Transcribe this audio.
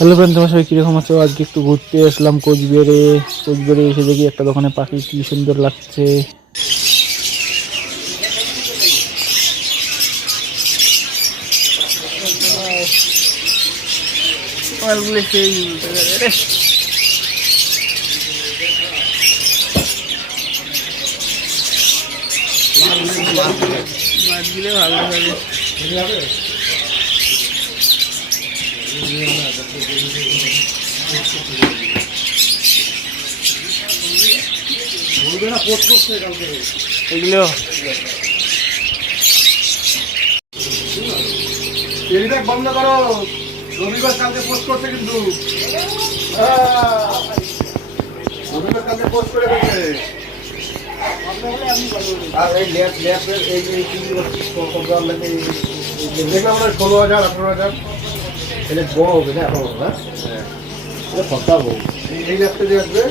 Hello friend, তোমার সবাই কীরকম আছো? আজকে একটু ঘুরতে আসলাম কোচবিহারে এসে দেখি একটা দোকানে পাখি কি সুন্দর লাগছে। মাছগুলো ভালো লাগে। এগুলো বন্ধ করো, রবিবার কালকে পোস্ট করছে কিন্তু রবিবার কালকে পোস্ট করে ফেলছে। আর এই ল্যাপের এই দেখলাম 16,000 18,000 এটা বড় হবে না, এখন না সস্তা বউ এই ল্যাপটা দিয়ে আসবে।